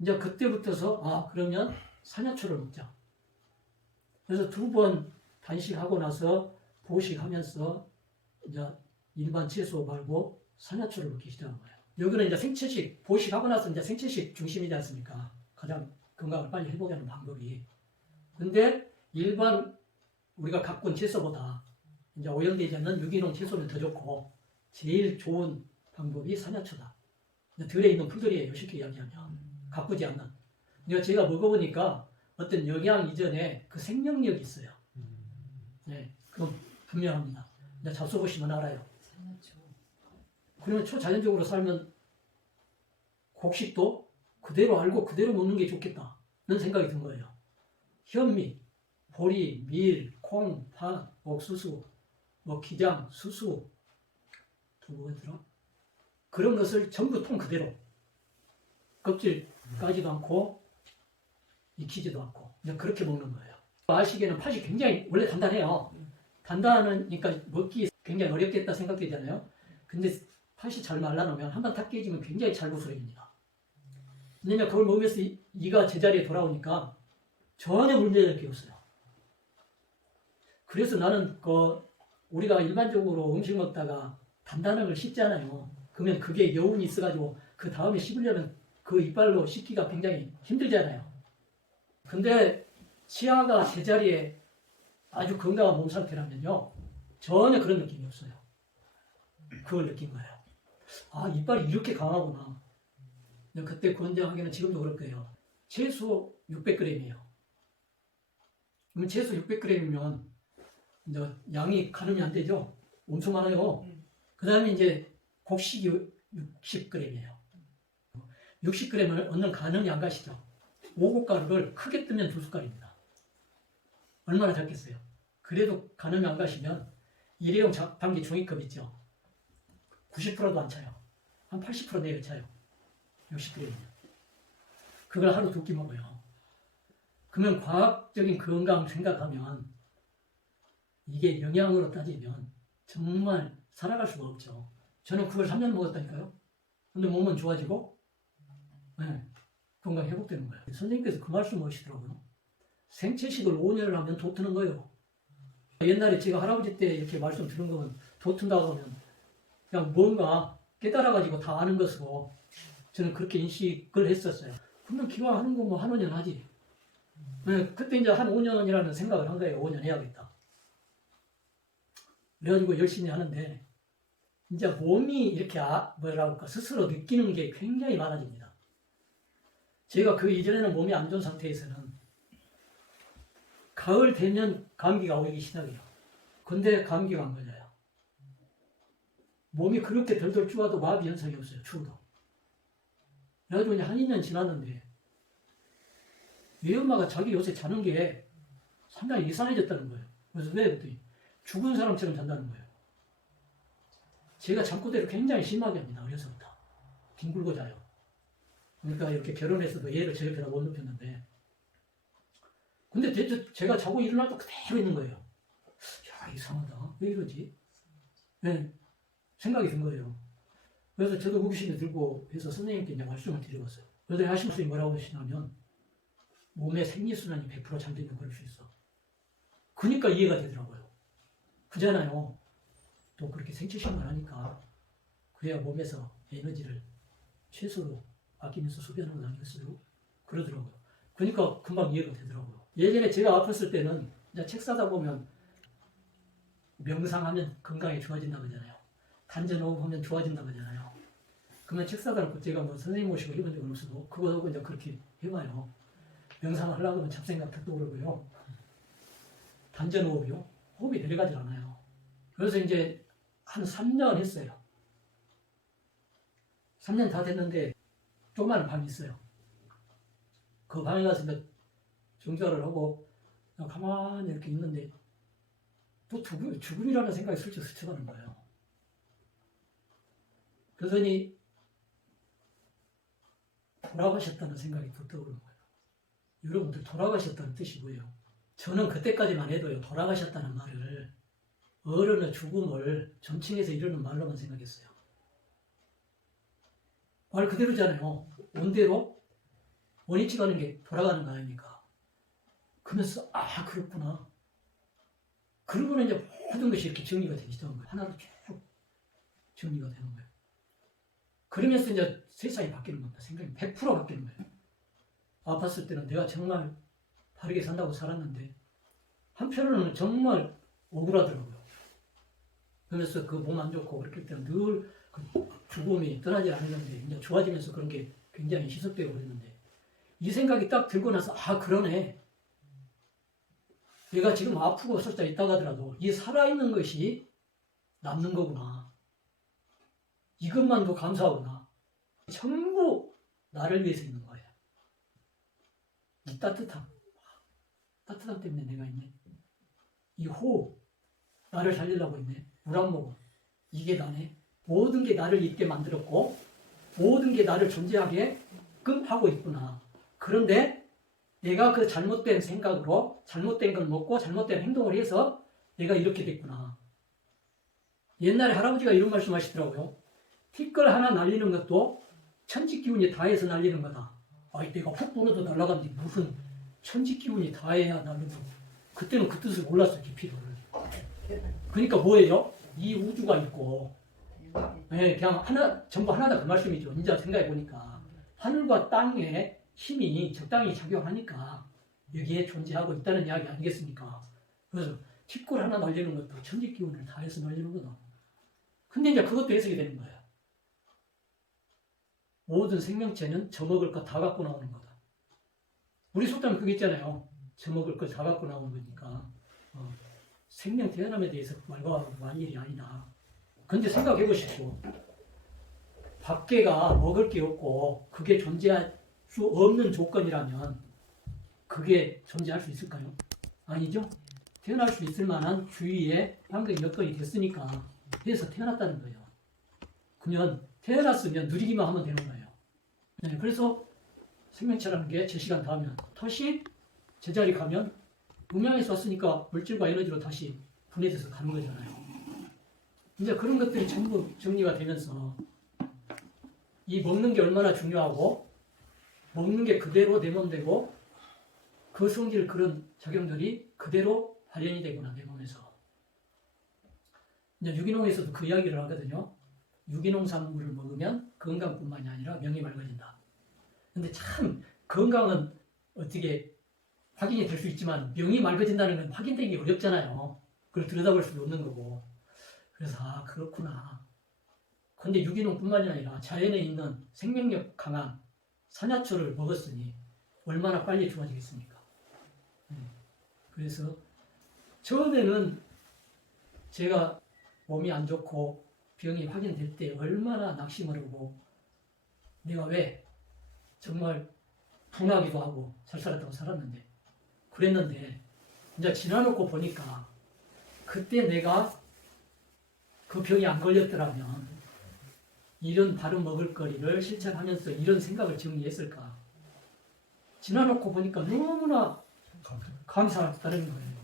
이제 그때부터서 그러면 산야초를 먹자. 그래서 2번 단식하고 나서 보식하면서 이제 일반 채소 말고 산야초를 먹기 시작한 거예요. 여기는 이제 생채식, 보식하고 나서 이제 생채식 중심이지 않습니까? 가장 건강을 빨리 회복하는 방법이. 근데 일반 우리가 가꾼 채소보다 이제 오염되지 않는 유기농 채소는 더 좋고 제일 좋은 방법이 산야초다. 들에 있는 풀들이에요. 쉽게 이야기하면. 가꾸지 않는. 근데 제가 먹어보니까 어떤 영양 이전에 그 생명력이 있어요. 네, 그건 분명합니다. 이제 잡숴보시면 알아요. 그러면 초자연적으로 살면 곡식도 그대로 알고 그대로 먹는 게 좋겠다는 생각이 든 거예요. 현미, 보리, 밀, 콩, 팥, 옥수수, 기장, 수수, 또 뭐가 있더라? 그런 것을 전부 통 그대로 껍질 까지도 않고 익히지도 않고 그냥 그렇게 먹는 거예요. 아시기에는 팥이 굉장히 원래 단단해요. 단단하니까 먹기 굉장히 어렵겠다 생각되잖아요. 근데 팥이 잘 말라놓으면 한번 탁 깨지면 굉장히 잘 부스러집니다. 왜냐면 그걸 먹으면서 이가 제자리에 돌아오니까 전혀 문제될 게 없어요. 그래서 나는 우리가 일반적으로 음식 먹다가 단단한 걸 씹잖아요. 그러면 그게 여운이 있어가지고 그 다음에 씹으려면 그 이빨로 씹기가 굉장히 힘들잖아요. 근데 치아가 제자리에 아주 건강한 몸 상태라면요. 전혀 그런 느낌이 없어요. 그걸 느낀 거예요. 이빨이 이렇게 강하구나. 그때 권장하기는 지금도 그럴 거예요. 최소 600g이에요. 그러면 최소 600g이면 이제 양이 가늠이 안 되죠. 엄청 많아요. 그 다음에 이제 곡식이 60g이에요. 60g을 얻는 가늠이 안 가시죠. 오곡가루를 크게 뜨면 2숟갈입니다. 얼마나 작겠어요. 그래도 가늠이 안 가시면 일회용 방기 종이컵 있죠. 90%도 안 차요. 한 80% 내외 차요. 60g이면. 그걸 하루 2끼 먹어요. 그러면 과학적인 건강 생각하면 이게 영양으로 따지면 정말 살아갈 수가 없죠. 저는 그걸 3년 먹었다니까요. 근데 몸은 좋아지고 건강 회복되는 거예요. 선생님께서 그 말씀 하시더라고요. 생채식을 5년을 하면 도 트는 거예요. 옛날에 제가 할아버지 때 이렇게 말씀 들은 거면 도 튼다고 하면 그냥 뭔가 깨달아가지고 다 아는 것으로 저는 그렇게 인식을 했었어요. 그러면 기왕 하는 거 뭐 한 5년 하지. 그때 이제 한 5년이라는 생각을 한 거예요. 5년 해야겠다. 그래가지고 열심히 하는데 이제 몸이 이렇게 스스로 느끼는 게 굉장히 많아집니다. 제가 그 이전에는 몸이 안 좋은 상태에서는 가을 되면 감기가 오기 시작해요. 근데 감기가 안 걸려요. 몸이 그렇게 덜덜 추워도 마비 현상이 없어요. 추워도. 그래가지고 이제 한 2년 지났는데 애 엄마가 자기 요새 자는 게 상당히 이상해졌다는 거예요. 그래서 왜 그랬더니 죽은 사람처럼 잔다는 거예요. 제가 잠꼬대를 굉장히 심하게 합니다. 어려서부터. 뒹굴고 자요. 그러니까 이렇게 결혼해서도 얘를 제 옆에다 못 눕혔는데 근데 제가 자고 일어날 때 그대로 있는 거예요. 야, 이상하다. 왜 이러지? 생각이 든 거예요. 그래서 저도 호기심이 들고 해서 선생님께 이제 말씀을 드려봤어요. 그래서 하신 분이 뭐라고 하시냐면 몸에 생리순환이 100% 잠들면 그럴 수 있어. 그러니까 이해가 되더라고요. 그잖아요. 또 그렇게 생체식만 하니까 그래야 몸에서 에너지를 최소로 아끼면서 소비하는 거 아니겠어요? 그러더라고요. 그러니까 금방 이해가 되더라고요. 예전에 제가 아팠을 때는 이제 책 사다 보면 명상하면 건강이 좋아진다고 하잖아요. 단전호흡 하면 좋아진다고 하잖아요. 그러면 책 사다 놓고 제가 뭐 선생님 모시고 해본 적은 없어도 그거 하고 이제 그렇게 해봐요. 명상을 하려고 하면 잡생각 탁 떠오르고요. 단전호흡이요. 호흡이 내려가질 않아요. 그래서 이제 한 3년 했어요. 3년 다 됐는데 조그마한 방이 있어요. 그 방에 가서 정자를 하고 가만히 이렇게 있는데 또 죽음이라는 생각이 슬쩍 스쳐가는 거예요. 그러더니 돌아가셨다는 생각이 또 떠오르는 거예요. 여러분들 돌아가셨다는 뜻이 뭐예요? 저는 그때까지만 해도요. 돌아가셨다는 말을 어른의 죽음을 존칭해서 이러는 말로만 생각했어요. 말 그대로잖아요. 온대로 원위치 가는 게 돌아가는 거 아닙니까? 그러면서 아 그렇구나. 그러고는 이제 모든 것이 이렇게 정리가 되기 시작한 거예요. 하나로 쭉 정리가 되는 거예요. 그러면서 이제 세상이 바뀌는 겁니다. 생각이 100% 바뀌는 거예요. 아팠을 때는 내가 정말 바르게 산다고 살았는데 한편으로는 정말 억울하더라고요. 그러면서 그 몸 안 좋고 그렇기 때문에 늘 그 죽음이 떠나지 않았는데 이제 좋아지면서 그런 게 굉장히 희석되고 그랬는데 이 생각이 딱 들고 나서 아 그러네. 내가 지금 아프고 설사 있다가 하더라도 이 살아있는 것이 남는 거구나. 이것만도 감사하구나. 전부 나를 위해서 있는 거예요. 이 따뜻함 때문에 내가 있네. 이 호흡, 나를 살리려고 있네. 물 한 모금, 이게 나네. 모든 게 나를 있게 만들었고 모든 게 나를 존재하게끔 하고 있구나. 그런데 내가 그 잘못된 생각으로 잘못된 걸 먹고 잘못된 행동을 해서 내가 이렇게 됐구나. 옛날에 할아버지가 이런 말씀 하시더라고요. 티끌 하나 날리는 것도 천지 기운이 다해서 날리는 거다. 아이 내가 훅 불어도 날아간지 무슨 천지 기운이 다해야 날리고 그때는 그 뜻을 몰랐어 깊이를. 그러니까 뭐예요? 이 우주가 있고 네, 그냥 전부 하나다 그 말씀이죠. 이제 생각해 보니까 하늘과 땅의 힘이 적당히 작용하니까 여기에 존재하고 있다는 이야기 아니겠습니까? 그래서 티끌 하나 날리는 것도 천지 기운을 다해서 날리는 거다. 근데 이제 그것도 해석이 되는 거예요. 모든 생명체는 져먹을 거 다 갖고 나오는 거다. 우리 속담 그게 있잖아요. 져먹을 거 다 갖고 나오는 거니까 생명 태어남에 대해서 말과 많은 일이 아니다. 근데 생각해 보십시오. 밖에가 먹을 게 없고 그게 존재할 수 없는 조건이라면 그게 존재할 수 있을까요? 아니죠. 태어날 수 있을 만한 주위에 환경 여건이 됐으니까 해서 태어났다는 거예요. 그러면 태어났으면 누리기만 하면 되는 거예요. 네, 그래서 생명체라는 게 제 시간 닿으면 다시 제자리 가면 음양에서 왔으니까 물질과 에너지로 다시 분해돼서 가는 거잖아요. 이제 그런 것들이 전부 정리가 되면서 이 먹는 게 얼마나 중요하고 먹는 게 그대로 내 몸 되고 그 성질 그런 작용들이 그대로 발현이 되구나 내 몸에서. 이제 유기농에서도 그 이야기를 하거든요. 유기농 산물을 먹으면 건강뿐만이 아니라 명이 맑아진다. 근데 참 건강은 어떻게 확인이 될 수 있지만 명이 맑아진다는 건 확인되기 어렵잖아요. 그걸 들여다볼 수도 없는 거고. 그래서 아 그렇구나. 근데 유기농뿐만이 아니라 자연에 있는 생명력 강한 산야초를 먹었으니 얼마나 빨리 좋아지겠습니까? 그래서 처음에는 제가 몸이 안 좋고 병이 확인될 때 얼마나 낙심을 하고 내가 왜 정말 분하기도 하고 살살했다고 살았는데 그랬는데 이제 지나놓고 보니까 그때 내가 그 병이 안 걸렸더라면 이런 바른 먹을거리를 실천하면서 이런 생각을 정리했을까? 지나놓고 보니까 너무나 감사하다는 거예요.